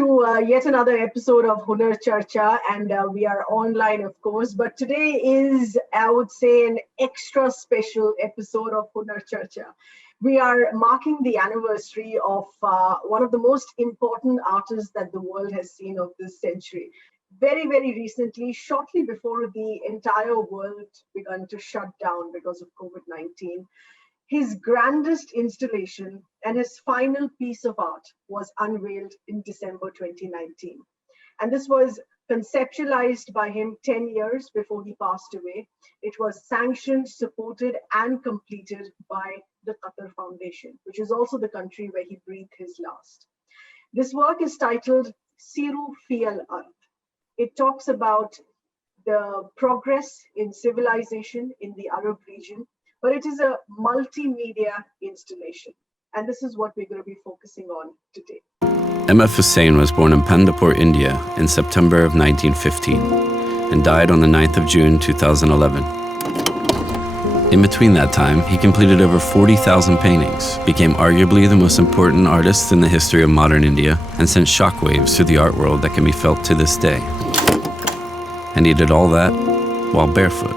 to yet another episode of HUNAR CHARCHA, and we are online, of course. But today is, I would say, an extra special episode of HUNAR CHARCHA. We are marking the anniversary of one of the most important artists that the world has seen of this century. Very, very recently, shortly before the entire world began to shut down because of COVID-19, his grandest installation and his final piece of art was unveiled in December 2019. And this was conceptualized by him 10 years before he passed away. It was sanctioned, supported, and completed by the Qatar Foundation, which is also the country where he breathed his last. This work is titled SEEROO FI AL ARDH. It talks about the progress in civilization in the Arab region, but it is a multimedia installation. And this is what we're going to be focusing on today. MF Husain was born in Pandipur, India in September of 1915 and died on the 9th of June 2011. In between that time, he completed over 40,000 paintings, became arguably the most important artist in the history of modern India, and sent shockwaves through the art world that can be felt to this day. And he did all that while barefoot,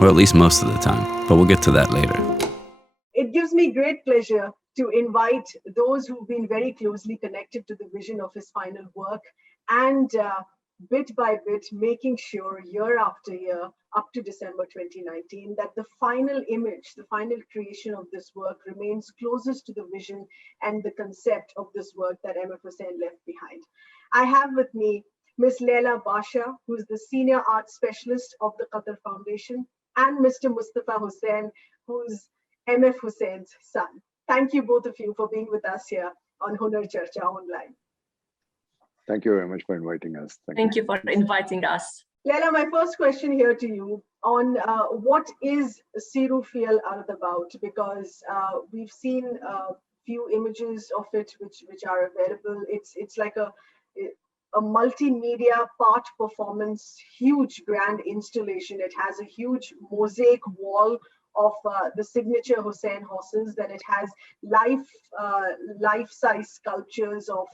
or at least most of the time, but we'll get to that later. It gives me great pleasure to invite those who've been very closely connected to the vision of his final work and bit by bit making sure year after year up to December 2019 that the final image, the final creation of this work remains closest to the vision and the concept of this work that MF Husain left behind. I have with me Ms. Layla Bacha, who is the Senior Art Specialist of the Qatar Foundation, and Mr. Mustafa Husain, who's MF Husain's son. Thank you both of you for being with us here on HUNAR CHARCHA online. Thank you very much for inviting us. Thank you for inviting us. Layla, my first question here to you on what is SEEROO FI AL ARDH about? Because we've seen a few images of it which are available. It's like a multimedia part performance, huge grand installation. It has a huge mosaic wall of the signature Husain horses. Then it has life-size sculptures of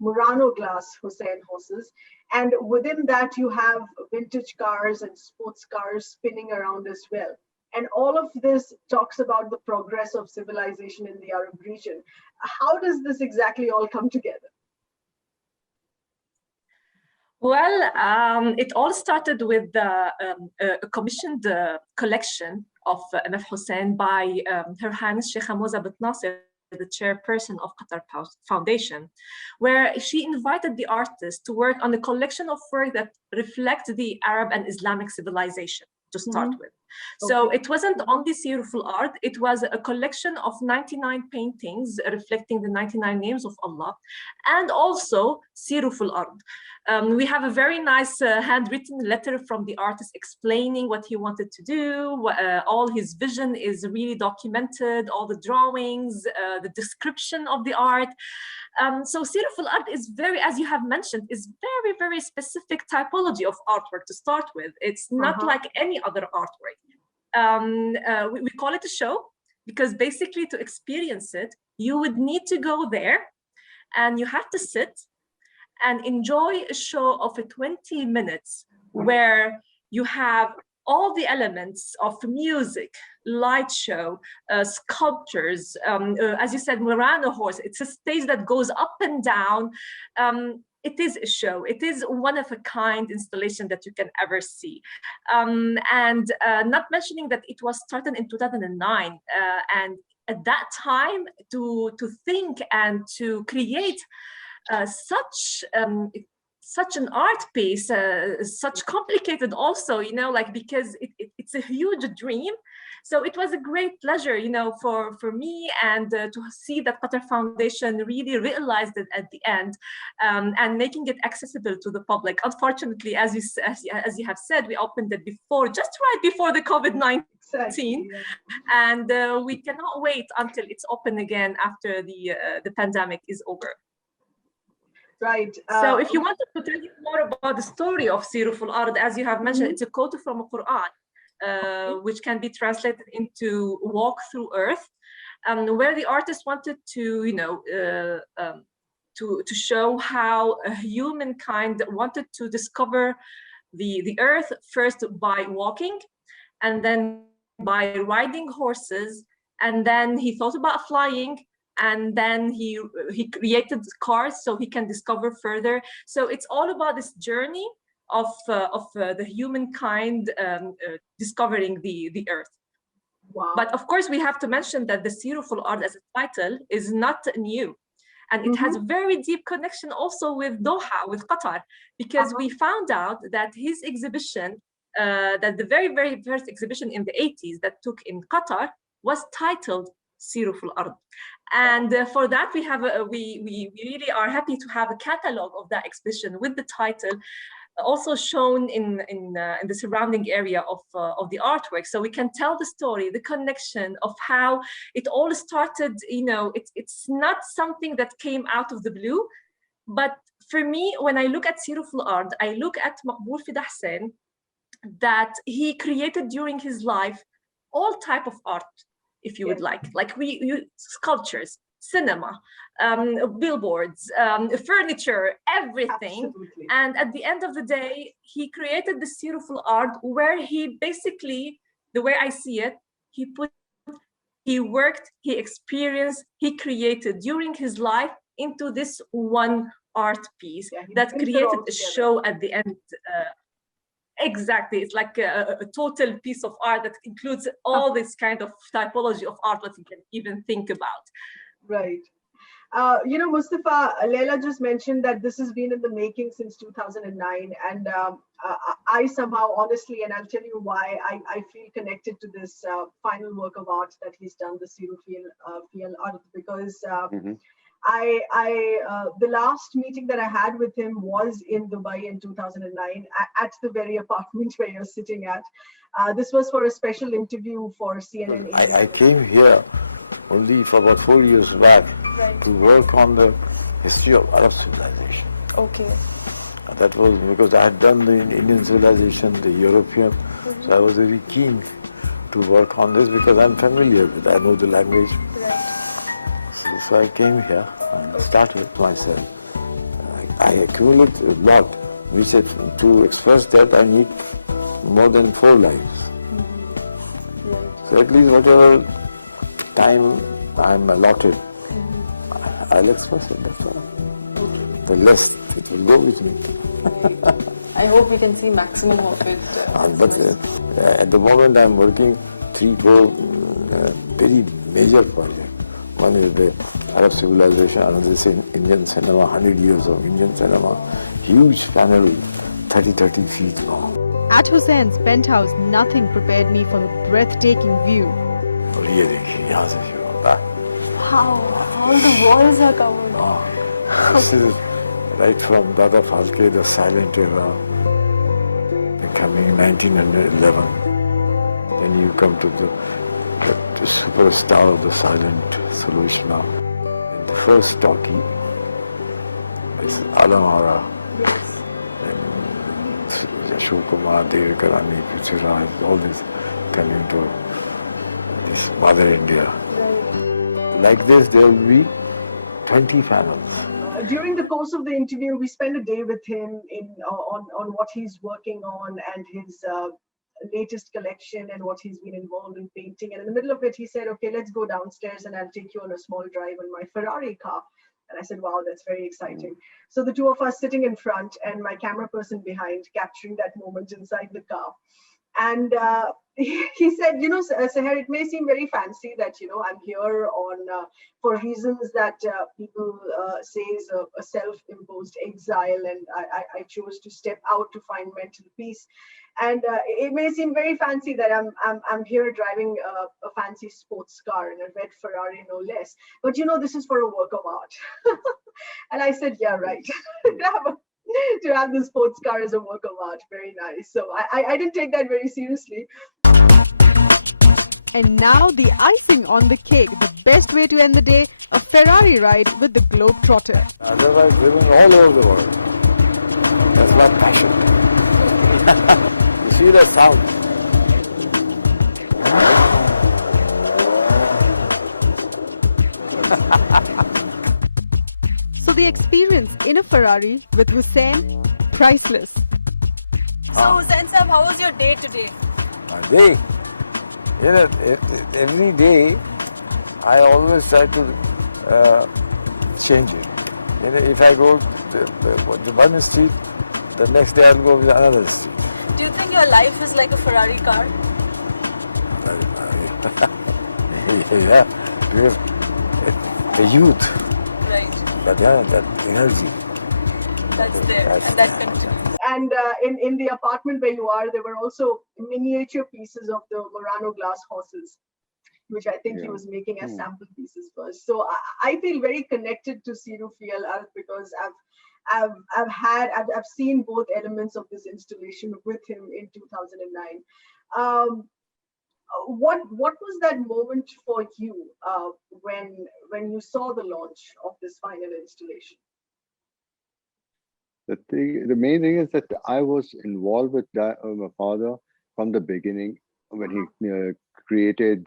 Murano glass Husain horses. And within that, you have vintage cars and sports cars spinning around as well. And all of this talks about the progress of civilization in the Arab region. How does this exactly all come together? Well, it all started with a commissioned collection of MF Husain by Her Highness Sheikha Moza bint Nasser, the chairperson of Qatar Foundation, where she invited the artist to work on a collection of work that reflect the Arab and Islamic civilization to start with. Okay. So it wasn't only SEEROO FI AL ARDH, it was a collection of 99 paintings reflecting the 99 names of Allah, and also SEEROO FI AL ARDH. We have a very nice handwritten letter from the artist explaining what he wanted to do. All his vision is really documented, all the drawings, the description of the art. So SEEROO FI AL ARDH is very, as you have mentioned, is very, very specific typology of artwork to start with. It's not like any other artwork. We call it a show because basically to experience it, you would need to go there and you have to sit and enjoy a show of 20 minutes where you have all the elements of music, light show, sculptures, as you said, Murano horse. It's a stage that goes up and down. It is a show. It is one of a kind installation that you can ever see. And not mentioning that it was started in 2009. And at that time, to think and to create such an art piece, such complicated also, you know, like because it's a huge dream. So it was a great pleasure, you know, for me and to see that Qatar Foundation really realized it at the end and making it accessible to the public. Unfortunately, as you have said, we opened it just right before the COVID-19. Exactly, yeah. And we cannot wait until it's open again after the pandemic is over. Right. So if you want to tell you more about the story of SEEROO FI AL ARDH, as you have mentioned, it's a quote from the Quran, which can be translated into walk through earth, where the artist wanted to, you know, to show how humankind wanted to discover the earth first by walking, and then by riding horses, and then he thought about flying, and then he created cars so he can discover further. So it's all about this journey of the humankind discovering the earth. Wow. But of course, we have to mention that the SEEROO في الأرض as a title is not new. And it has a very deep connection also with Doha, with Qatar, because we found out that his exhibition, that the very, very first exhibition in the 80s that took in Qatar was titled SEEROO في الأرض. And for that, we have we really are happy to have a catalog of that exhibition with the title also shown in the surrounding area of the artwork, so we can tell the story, the connection of how it all started. You know, it's not something that came out of the blue, but for me, when I look at SEEROO في الأرض, I look at Maqbool Fida Hussain, that he created during his life all type of art, if you would like sculptures, cinema, billboards, furniture, everything. Absolutely. And at the end of the day, he created the SEEROO في الأرض, where he basically, the way I see it, he worked, he experienced, he created during his life into this one art piece that created a show at the end. Exactly, it's like a total piece of art that includes all this kind of typology of art that you can even think about. Right. You know, Mustafa, Layla just mentioned that this has been in the making since 2009. And I somehow, honestly, and I'll tell you why, I feel connected to this final work of art that he's done, the SEEROO في الأرض, because the last meeting that I had with him was in Dubai in 2009 at the very apartment where you're sitting at. This was for a special interview for CNN India. I came here only for about 4 years back to work on the history of Arab civilization. Okay. That was because I had done the Indian civilization, the European, so I was very keen to work on this because I'm familiar with it. I know the language. So I came here and started myself. I accumulate a lot, which to express that I need more than 4 lines. So at least whatever time I'm allotted, I'll express it. That's all. The less, it will go with me. I hope we can see maximum of it. But at the moment I'm working 3-4 very major projects. One is the Arab civilization, another is Indian cinema, 100 years of Indian cinema, huge panel, 30 feet long. At Husain's penthouse, nothing prepared me for the breathtaking view. How the walls are covered. This is right from Dada Fazle, the silent era, coming in 1911. Then you come to the superstar of the silent solution now. The first talkie is Alamara, and Ashokuma, Dev Karani, Pichuraj, all this come into this Mother India. Like this, there will be 20 panels. During the course of the interview, we spent a day with him on what he's working on and his latest collection and what he's been involved in painting. And in the middle of it, he said, okay, let's go downstairs and I'll take you on a small drive in my Ferrari car. And I said, wow, that's very exciting. So the two of us sitting in front and my camera person behind, capturing that moment inside the car. And he said, you know, Seher, it may seem very fancy that, you know, I'm here on for reasons that people say is a self-imposed exile, and I chose to step out to find mental peace. And it may seem very fancy that I'm here driving a fancy sports car in a red Ferrari, no less. But you know, this is for a work of art. And I said, yeah, right. To have the sports car as a work of art, very nice. So I didn't take that very seriously. And now the icing on the cake, the best way to end the day, a Ferrari ride with the Globetrotter. Otherwise, living all over the world. That's not passion. You see that sound? So the experience in a Ferrari with Hussain, priceless. So Hussain sir, how was your day today? A day, you know, every day I always try to change it. You know, if I go to one street, the next day I'll go with another street. Do you think your life is like a Ferrari car? Yeah, we're a youth, Right. but yeah, that energy. That's there, and that continues. And in the apartment where you are, there were also miniature pieces of the Murano glass horses, which I think he was making as sample pieces first. So I feel very connected to SEEROO Fi Al Ardt because I've seen both elements of this installation with him in 2009. What was that moment for you when you saw the launch of this final installation? The main thing is that I was involved with my father from the beginning when he created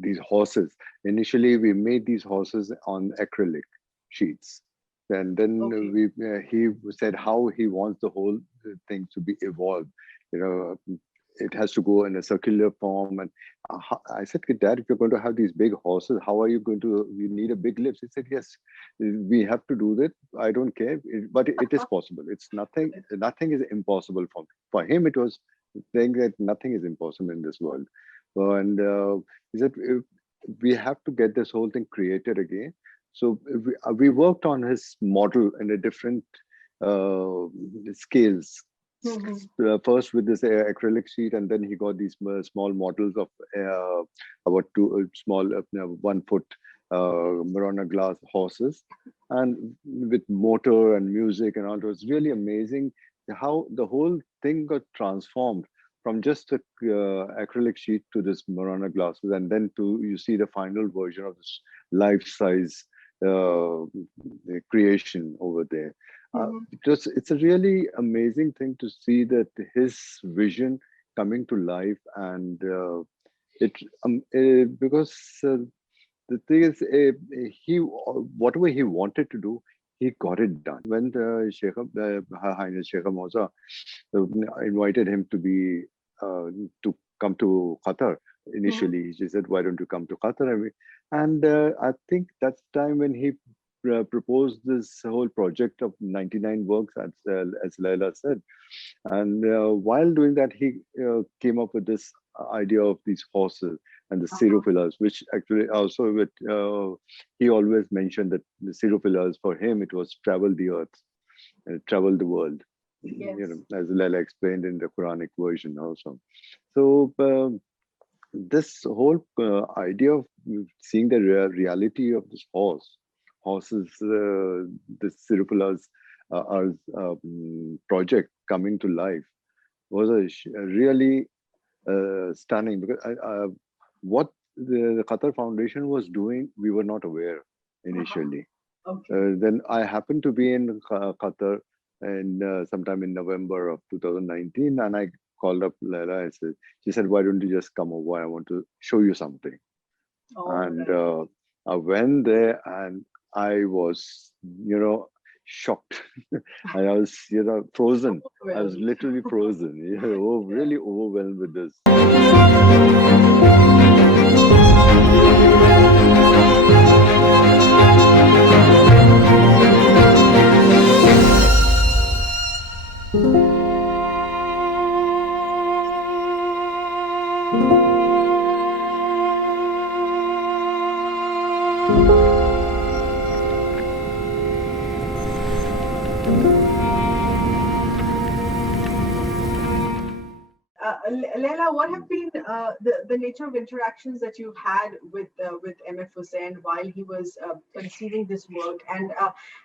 these horses. Initially, we made these horses on acrylic sheets. And then he said how he wants the whole thing to be evolved. You know, it has to go in a circular form. And I said, Dad, if you're going to have these big horses, how are you going to, you need a big lift? He said, yes, we have to do that. I don't care, but it is possible. It's nothing is impossible for me. For him, it was saying that nothing is impossible in this world. And he said, we have to get this whole thing created again. So we worked on his model in a different scales. First with this acrylic sheet, and then he got these small models of about two small 1 foot Murano glass horses, and with motor and music and all. It was really amazing how the whole thing got transformed from just a acrylic sheet to this Murano glasses, and then you see the final version of this life-size creation over there. It's a really amazing thing to see that his vision coming to life, and because the thing is, whatever he wanted to do, he got it done. When the Her Highness Sheikh Moza invited him to come to Qatar initially, she said, "Why don't you come to Qatar?" And I think that's the time when he proposed this whole project of 99 works, as Layla said. And while doing that, he came up with this idea of these horses and the SEEROO pillars, which actually also he always mentioned that the SEEROO pillars, for him, it was travel the earth and travel the world. Yes. You know, as Layla explained in the Quranic version also. So this whole idea of seeing the reality of this horses, the SEEROO pillars project coming to life was really stunning, because what the Qatar Foundation was doing, we were not aware initially. Then I happened to be in Qatar and sometime in November of 2019, and I called up Layla and she said, "Why don't you just come over? I want to show you something." I went there and I was, shocked. I was, frozen. I was literally frozen. Really overwhelmed with this. Layla, what have been the nature of interactions that you've had with MF Husain while he was conceiving this work, and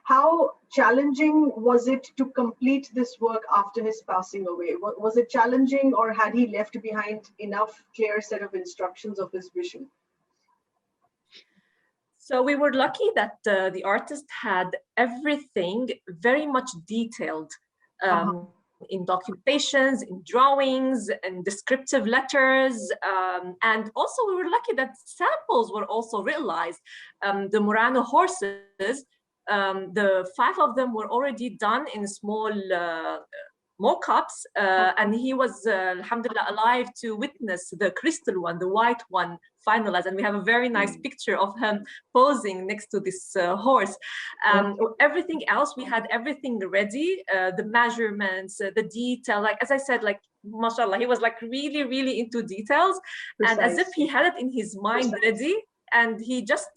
how challenging was it to complete this work after his passing away? Was it challenging, or had he left behind enough clear set of instructions of his vision? So we were lucky that the artist had everything very much detailed. in documentations, in drawings, and descriptive letters. And also we were lucky that samples were also realized. The Murano horses, the 5 of them were already done in small mock-ups, and he was, alhamdulillah, alive to witness the crystal one, the white one, finalized. And we have a very nice picture of him posing next to this horse. Everything else, we had everything ready, the measurements, the detail. Like, as I said, like, mashallah, he was like really, really into details. And as if he had it in his mind ready. And he just,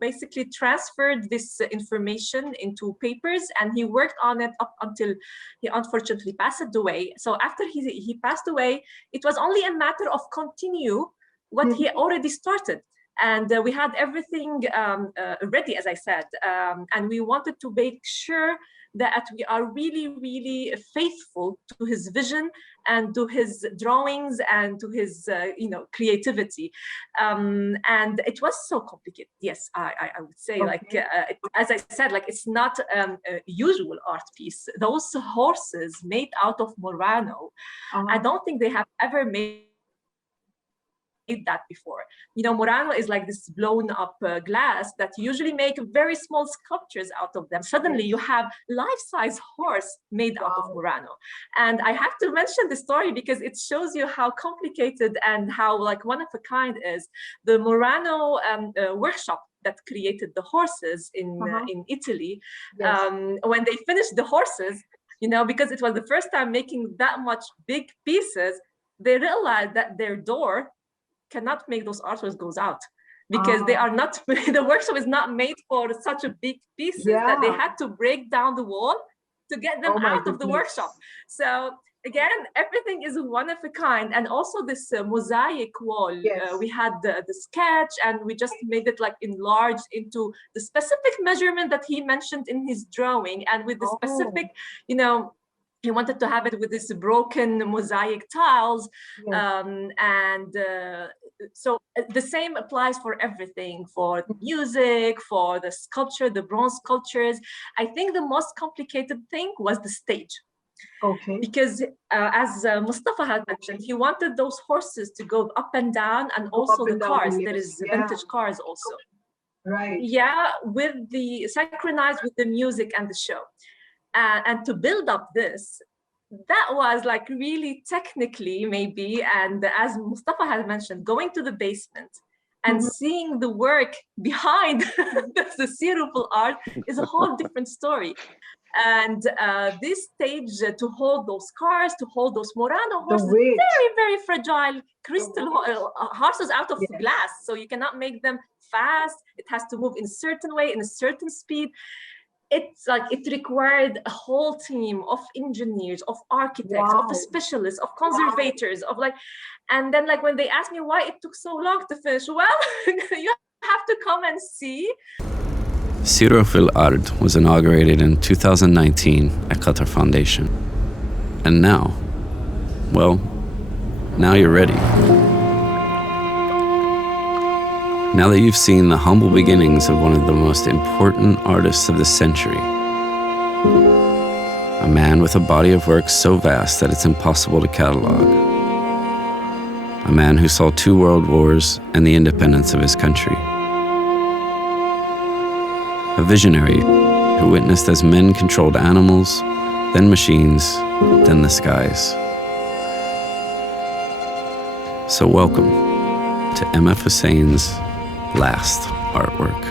basically transferred this information into papers, and he worked on it up until he unfortunately passed away. So after he passed away, it was only a matter of continue what he already started. And we had everything ready, as I said, and we wanted to make sure that we are really, really faithful to his vision and to his drawings and to his, creativity. And it was so complicated. Yes, I would say, as I said, like, it's not a usual art piece. Those horses made out of Murano, I don't think they have ever made that before. Murano is like this blown up glass that usually make very small sculptures out of them. Suddenly you have life-size horse made out of Murano. And I have to mention the story because it shows you how complicated and how like one of a kind is. The Murano workshop that created the horses in Italy, when they finished the horses, because it was the first time making that much big pieces, they realized that their door cannot make those artworks goes out because they are not, the workshop is not made for such a big pieces that they had to break down the wall to get them out of the workshop. So again, everything is one of a kind. And also this mosaic wall, we had the sketch, and we just made it like enlarged into the specific measurement that he mentioned in his drawing, and with the specific, he wanted to have it with this broken mosaic tiles. So the same applies for everything, for music, for the sculpture, the bronze sculptures. I think the most complicated thing was the stage. Because as Mustafa had mentioned, he wanted those horses to go up and down, and also the cars. There is vintage cars also. Yeah, synchronized with the music and the show. And to build up this, that was like really technically maybe, and as Mustafa had mentioned, going to the basement and seeing the work behind the SEEROO FI AL ARDH is a whole different story. And this stage to hold those cars, to hold those Murano horses, very, very fragile crystal horses out of glass. So you cannot make them fast. It has to move in a certain way, in a certain speed. It's like it required a whole team of engineers, of architects, of specialists, of conservators, of like, and then like when they asked me why it took so long to finish, well, you have to come and see. SEEROO FI AL ARDH was inaugurated in 2019 at Qatar Foundation. And now, well, now you're ready. Now that you've seen the humble beginnings of one of the most important artists of the century, a man with a body of work so vast that it's impossible to catalog, a man who saw 2 world wars and the independence of his country, a visionary who witnessed as men controlled animals, then machines, then the skies. So welcome to MF Husain's last artwork.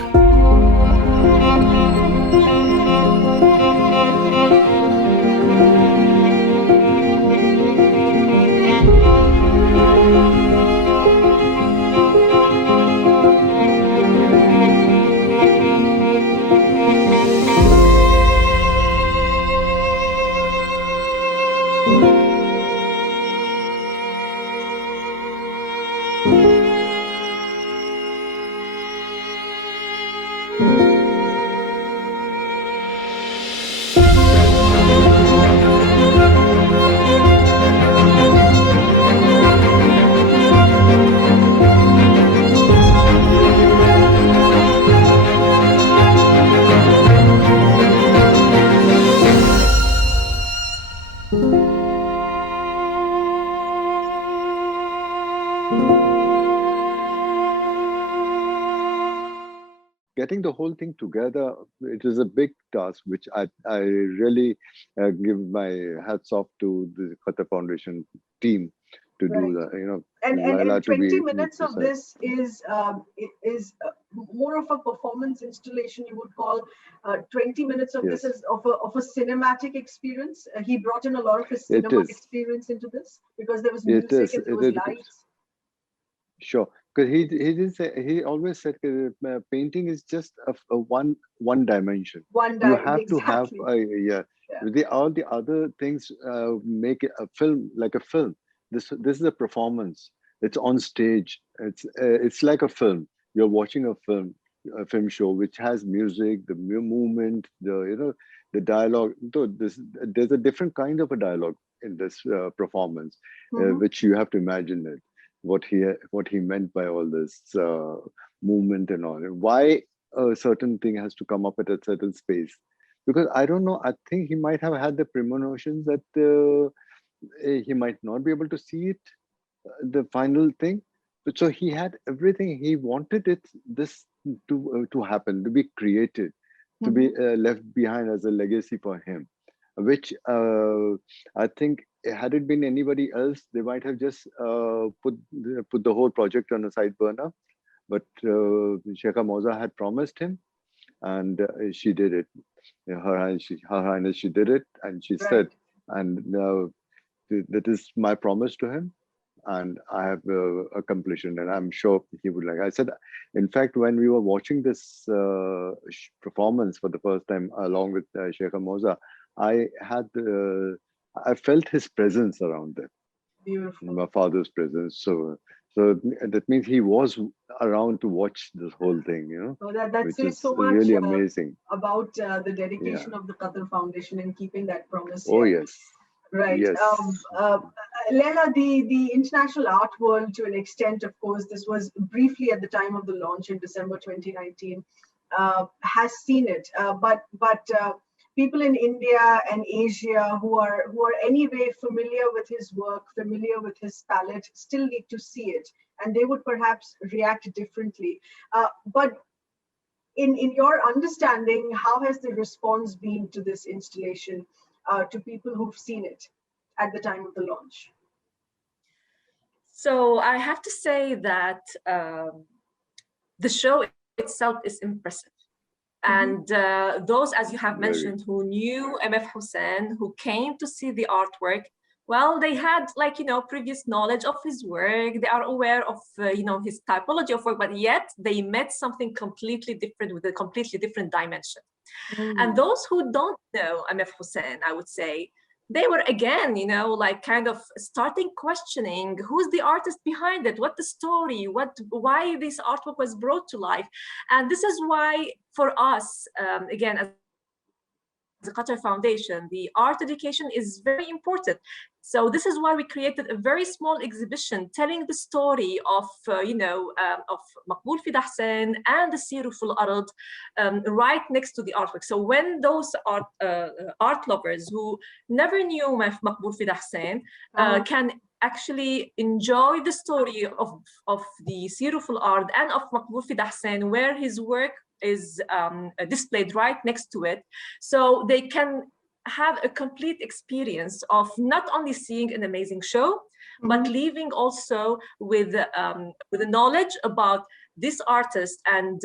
getting the whole thing together, it is a big task, which I really give my hats off to the Qatar Foundation team to do that. And Layla 20 minutes of this is more of a performance installation, you would call. 20 minutes of this is of a cinematic experience. He brought in a lot of his cinema experience into this, because there was music and there was lights. Sure, because he did say, he always said painting is just a one dimension. You have to have all the other things make it a film, like a film. This is a performance. It's on stage. It's like a film. You're watching a film show which has music, the movement, the dialogue. There's a different kind of a dialogue in this performance, which you have to imagine it. What he meant by all this movement and all. Why a certain thing has to come up at a certain space? Because I don't know. I think he might have had the premonitions that he might not be able to see it, the final thing. But so he had everything. He wanted this to happen, to be created, to be left behind as a legacy for him, which I think, had it been anybody else, they might have just put the whole project on a side burner. But Sheikha Moza had promised him, and she did it. Her Highness, she did it, and she said, and that is my promise to him, and I have accomplished it, and I'm sure he would like. I said, in fact, when we were watching this performance for the first time along with Sheikha Moza, I felt his presence around them. Beautiful. My father's presence. So that means he was around to watch this whole thing, So that says so much really amazing about the dedication of the Qatar Foundation in keeping that promise. Oh, yes. Right. Yes. Layla, the international art world, to an extent, of course, this was briefly at the time of the launch in December 2019, has seen it. But people in India and Asia who are anyway familiar with his work, familiar with his palette, still need to see it, and they would perhaps react differently. But in your understanding, how has the response been to this installation, to people who've seen it at the time of the launch? So I have to say that the show itself is impressive. And those, as you have mentioned, who knew MF Husain, who came to see the artwork, well, they had previous knowledge of his work. They are aware of his typology of work, but yet they met something completely different with a completely different dimension. And those who don't know MF Husain, I would say, they were again, kind of starting questioning who's the artist behind it, what the story, why this artwork was brought to life. And this is why, for us, again, as the Qatar Foundation, the art education is very important. So this is why we created a very small exhibition telling the story of Maqbool Fida Hussain and the SEEROO Fi Al Ardh right next to the artwork. So when those art lovers who never knew Maqbool Fida Hussain can actually enjoy the story of the SEEROO Fi Al Ardh and of Maqbool Fida Hussain, where his work is displayed right next to it, so they can have a complete experience of not only seeing an amazing show, but leaving also with the knowledge about this artist and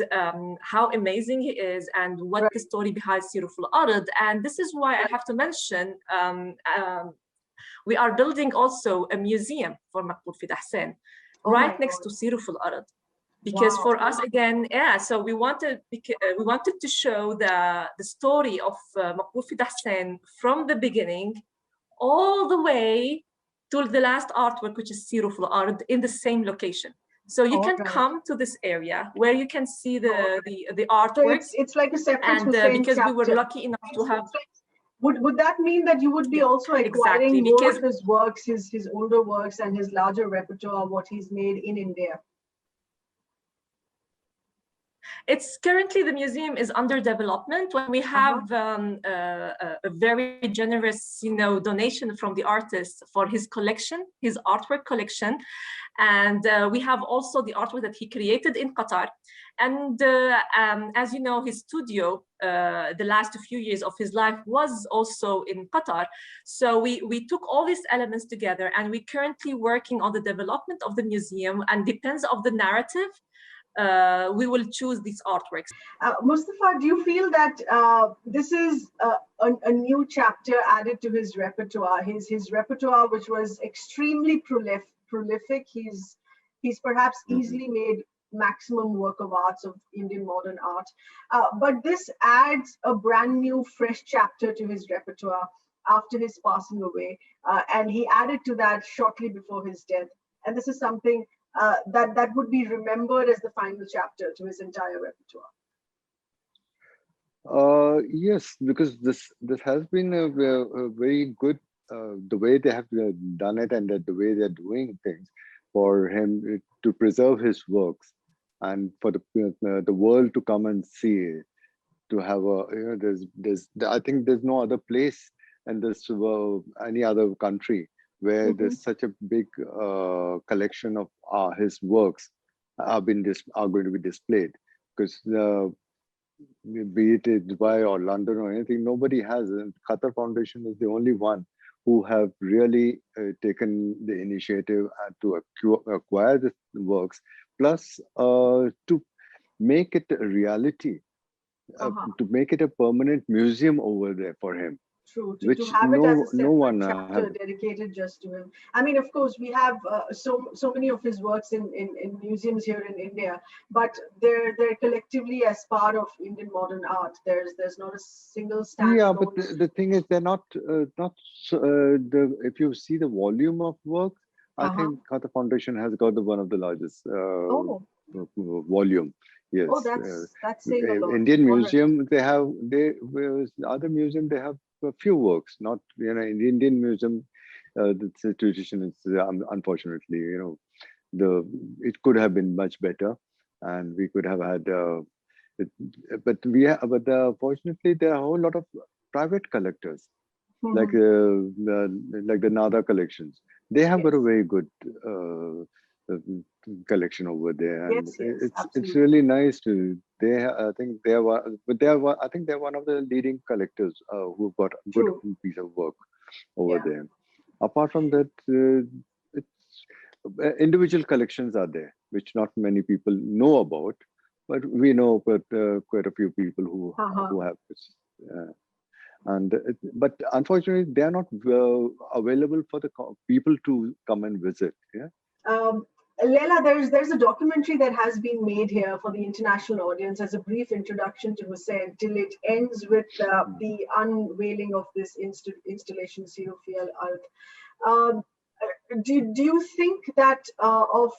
how amazing he is and what the story behind SEEROO Fi Al Ardh. And this is why I have to mention we are building also a museum for Maqbool Fida Hussain right next to SEEROO Fi Al Ardh. Because for us, again, so we wanted to show the story of Maqbool Fida Hussain from the beginning all the way to the last artwork, which is SEEROO Fi Al Ardh, in the same location. So you can come to this area where you can see the artwork. So it's like a separate and because chapter. We were lucky enough to have. Would that mean that you would be also acquiring more of his works, his older works, and his larger repertoire, what he's made in India? It's currently, the museum is under development. When we have a very generous, donation from the artist for his collection, his artwork collection. And we have also the artwork that he created in Qatar. And as you know, his studio, the last few years of his life was also in Qatar. So we took all these elements together, and we're currently working on the development of the museum, and depends on the narrative, we will choose these artworks. Mustafa, do you feel that this is a new chapter added to his repertoire? His repertoire, which was extremely prolific. He's perhaps easily made maximum work of arts of Indian modern art. But this adds a brand new, fresh chapter to his repertoire after his passing away. And he added to that shortly before his death. And this is something that would be remembered as the final chapter to his entire repertoire. Yes, because this has been a very good, the way they have done it, and the way they're doing things for him to preserve his works, and for the world to come and see it, to have a, there's I think there's no other place in this any other country where there's such a big collection of his works are going to be displayed, because be it in Dubai or London or anything, nobody has. And Qatar Foundation is the only one who have really taken the initiative to acquire the works, plus to make it a reality, to make it a permanent museum over there for him. True, which to have it as a separate chapter dedicated just to him. I mean, of course, we have so many of his works in museums here in India, but they're collectively as part of Indian modern art. There's not a single standalone. Yeah, but the thing is, they're not if you see the volume of work, I think Qatar Foundation has got one of the largest volume. Yes. Oh, that's saying a lot. Indian museum, other museum, they have a few works, not, in the Indian museum, the situation is, unfortunately, it could have been much better, and we could have had, but fortunately, there are a whole lot of private collectors, like the Nada collections. They have got a very good collection over there, and it's really nice to. I think they're one of the leading collectors who've got a good piece of work over there. Apart from that, individual collections are there, which not many people know about, but we know quite a few people who have this. But unfortunately, they are not available for the people to come and visit. Layla, there's a documentary that has been made here for the international audience as a brief introduction to Hussain till it ends with the unveiling of this installation, SEEROO FI AL ARDH. Do you think that of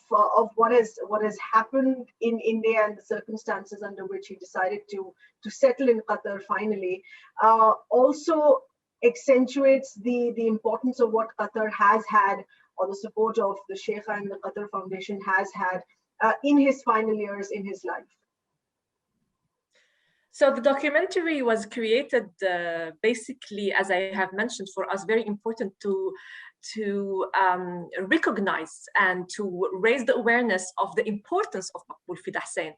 what has happened in India and the circumstances under which he decided to settle in Qatar finally also accentuates the importance of what Qatar has had, or the support of the Sheikh and the Qatar Foundation has had in his final years in his life? So the documentary was created basically, as I have mentioned, for us, very important to recognize and to raise the awareness of the importance of Maqbool Fida Hussain.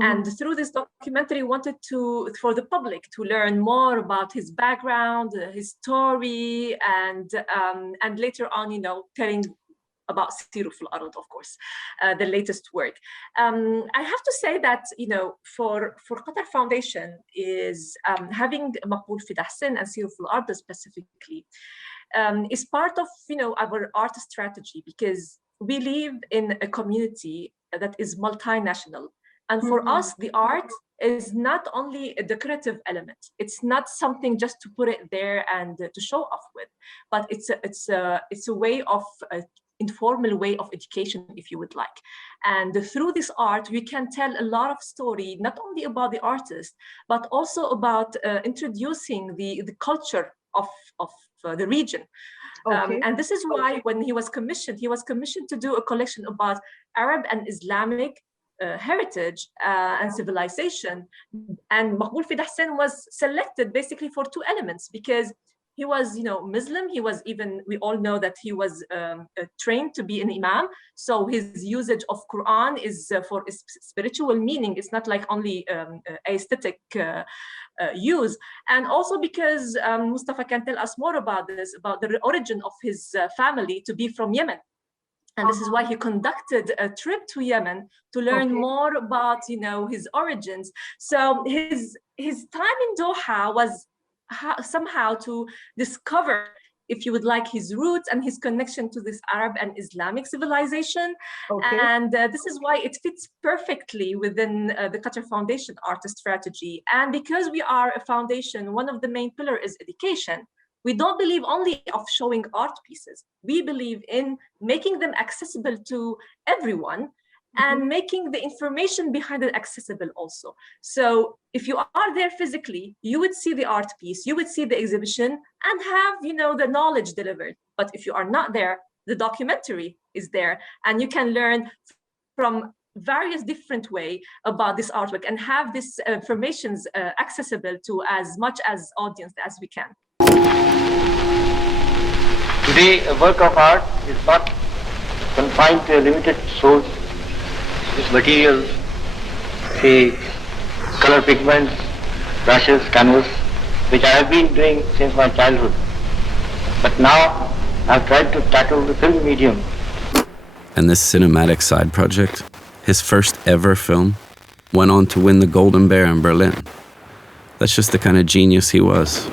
And through this documentary, wanted for the public to learn more about his background, his story, and later on, telling about SEEROO FI AL ARDH, of course, the latest work. I have to say that, for Qatar Foundation is having Maqbool Fida Hussain and SEEROO FI AL ARDH specifically is part of, our art strategy, because we live in a community that is multinational. And for us, the art is not only a decorative element. It's not something just to put it there and to show off with, but it's a way of informal way of education, if you would like. And through this art, we can tell a lot of story, not only about the artist, but also about introducing the culture of the region. And this is why when he was commissioned to do a collection about Arab and Islamic heritage and civilization. And Maqbool Fida Hussein was selected basically for two elements, because he was, Muslim. He was even, we all know that he was trained to be an imam. So his usage of Quran is for spiritual meaning. It's not like only aesthetic use. And also because Mustafa can tell us more about this, about the origin of his family to be from Yemen. And this is why he conducted a trip to Yemen to learn more about, his origins. So his time in Doha was somehow to discover, if you would like, his roots and his connection to this Arab and Islamic civilization. And this is why it fits perfectly within the Qatar Foundation Artist Strategy. And because we are a foundation, one of the main pillars is education. We don't believe only of showing art pieces. We believe in making them accessible to everyone and making the information behind it accessible also. So if you are there physically, you would see the art piece, you would see the exhibition and have, the knowledge delivered. But if you are not there, the documentary is there and you can learn from various different way about this artwork and have this information accessible to as much as audience as we can. Today, a work of art is not confined to a limited source. Its materials, say, color pigments, brushes, canvas, which I have been doing since my childhood. But now, I've tried to tackle the film medium. And this cinematic side project, his first ever film, went on to win the Golden Bear in Berlin. That's just the kind of genius he was.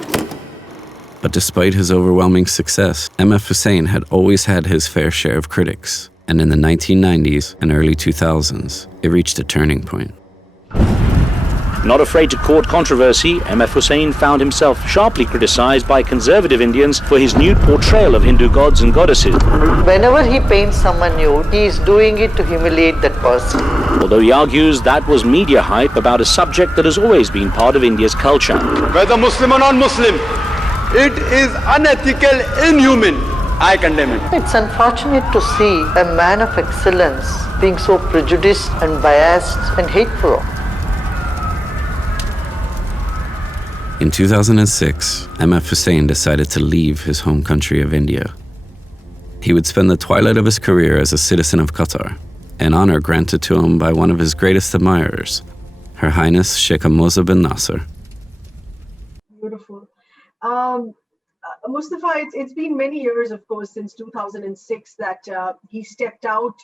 But despite his overwhelming success, MF Husain had always had his fair share of critics. And in the 1990s and early 2000s, it reached a turning point. Not afraid to court controversy, MF Husain found himself sharply criticized by conservative Indians for his nude portrayal of Hindu gods and goddesses. Whenever he paints someone nude, he is doing it to humiliate that person. Although he argues that was media hype about a subject that has always been part of India's culture. Whether Muslim or non-Muslim, it is unethical, inhuman. I condemn it. It's unfortunate to see a man of excellence being so prejudiced and biased and hateful. In 2006, MF Husain decided to leave his home country of India. He would spend the twilight of his career as a citizen of Qatar, an honor granted to him by one of his greatest admirers, Her Highness Sheikh Hamza bin Nasser. Beautiful. Mustafa, it's been many years, of course, since 2006 that he stepped out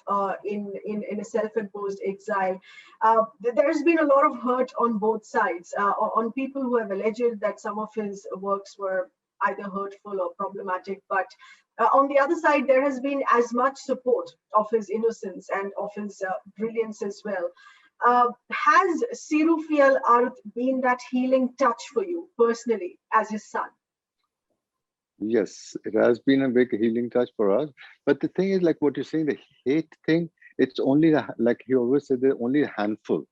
in a self-imposed exile. There's been a lot of hurt on both sides, on people who have alleged that some of his works were either hurtful or problematic. But on the other side, there has been as much support of his innocence and of his brilliance as well. Has SEEROO Fi Al Ardh been that healing touch for you personally as his son? Yes, it has been a big healing touch for us. But the thing is, like what you're saying, the hate thing, it's only, like he always said, there's only a handful.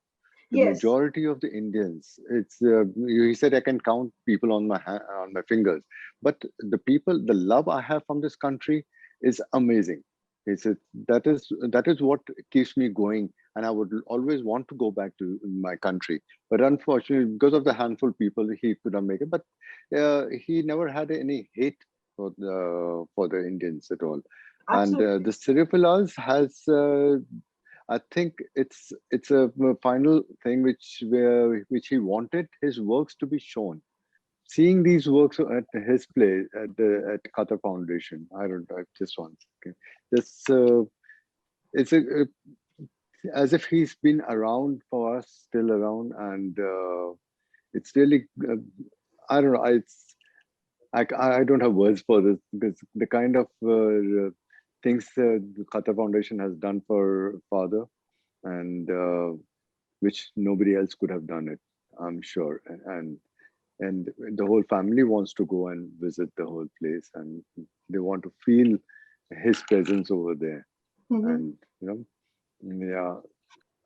The majority of the Indians, it's, he said, I can count people on my fingers. But the people, the love I have from this country is amazing. That is what keeps me going. And I would always want to go back to my country. But unfortunately, because of the handful people, he could not make it. But he never had any hate for the Indians at all. Absolutely. And the SEEROO Fi Al Ardh has, I think it's a final thing which he wanted his works to be shown. Seeing these works at his place at Qatar Foundation, I don't know, just once. Okay. It's as if he's been around for us, still around, and it's really, I don't know, I don't have words for this, because the kind of things the Qatar Foundation has done for father, and which nobody else could have done it, I'm sure, and the whole family wants to go and visit the whole place, and they want to feel his presence over there. And yeah.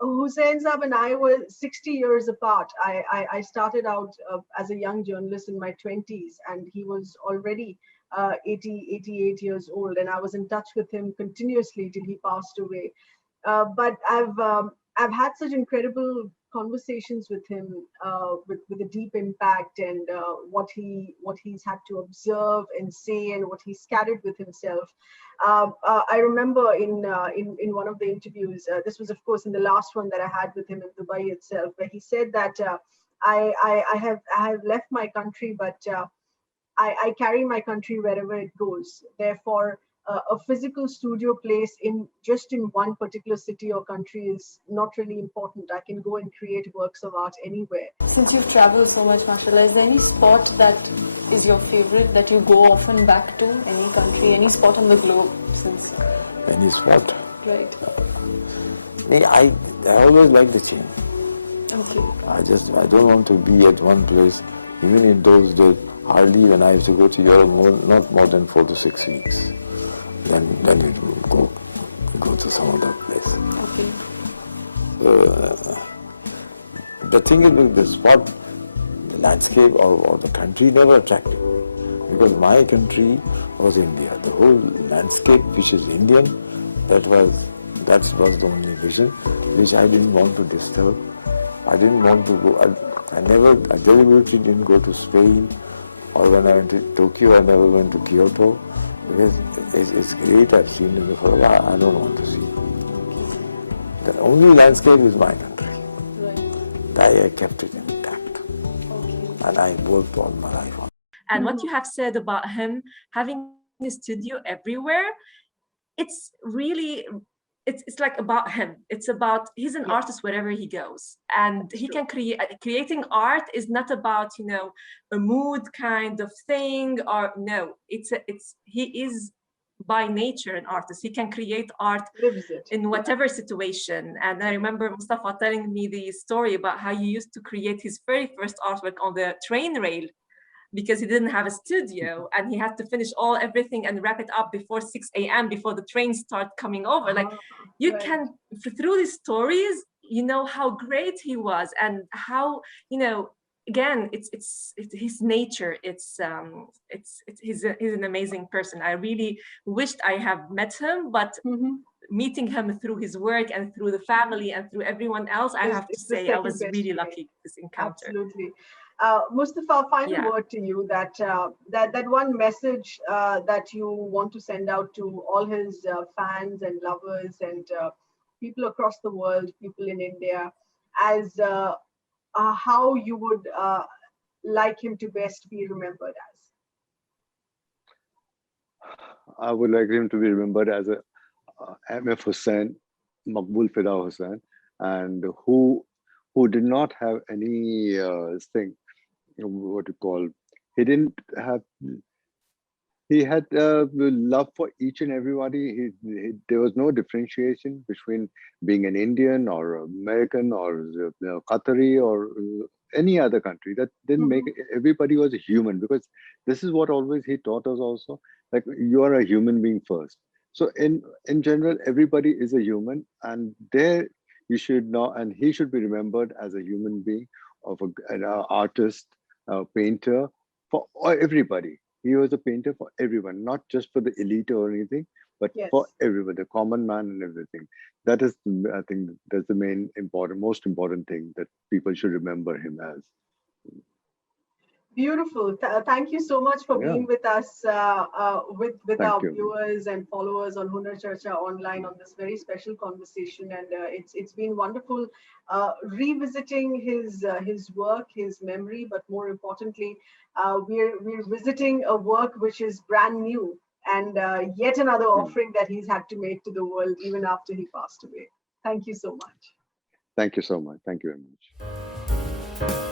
Hussain Saab and I were 60 years apart. I started out as a young journalist in my 20s, and he was already 88 years old, and I was in touch with him continuously till he passed away. But I've had such incredible conversations with him, with a deep impact, and what he's had to observe and say, and what he's carried with himself. I remember in one of the interviews, this was of course in the last one that I had with him in Dubai itself, where he said that I have left my country, but I carry my country wherever it goes. Therefore, a physical studio place in one particular city or country is not really important. I can go and create works of art anywhere. Since you've traveled so much, mashallah, is there any spot that is your favorite, that you go often back to? Any country, any spot on the globe? Any spot? Right. I always like the change. Okay. I don't want to be at one place. Even in those days, hardly when I used to go to Europe, not more than 4 to 6 weeks. Then we will go to some other place. Okay. The thing is with the spot, the landscape or the country never attracted me. Because my country was India. The whole landscape which is Indian, that was the only vision which I didn't want to disturb. I didn't want to go. I deliberately didn't go to Spain, or when I went to Tokyo, I never went to Kyoto. Because it's great, I've seen it before. I don't want to see. The only landscape is my country. Right. I kept it intact. And I worked all my life on it. And what you have said about him having a studio everywhere, it's really, it's like about him. It's about, he's an artist wherever he goes, and he can creating art is not about, a mood kind of thing, or no, he is by nature an artist. He can create art in whatever situation. And I remember Mustafa telling me the story about how he used to create his very first artwork on the train rail, because he didn't have a studio and he had to finish everything and wrap it up before 6 a.m. before the trains start coming over. Like, you can, through these stories, how great he was, and how, again, it's his nature. He's an amazing person. I really wished I have met him, but meeting him through his work and through the family and through everyone else, I have to say I was really lucky this encounter. Absolutely. Mustafa, final word to you, that one message that you want to send out to all his fans and lovers and people across the world, people in India, as how you would like him to best be remembered as? I would like him to be remembered as a MF Husain, Maqbool Fida Husain, and who did not have any he had love for each and everybody. There was no differentiation between being an Indian or American or Qatari or any other country. That didn't make it. Everybody was a human, because this is what always he taught us also, like, you are a human being first. So in general, everybody is a human, and there you should know, and he should be remembered as a human being, of an artist, a painter, for everybody. He was a painter for everyone, not just for the elite or anything, but for everyone, the common man and everything. That is, I think, that's the most important thing that people should remember him as. Beautiful. Thank you so much for being with us, with our viewers and followers on Hunar Charcha online on this very special conversation. And it's been wonderful revisiting his work, his memory, but more importantly, we're visiting a work which is brand new, and yet another offering that he's had to make to the world even after he passed away. Thank you so much. Thank you so much. Thank you very much.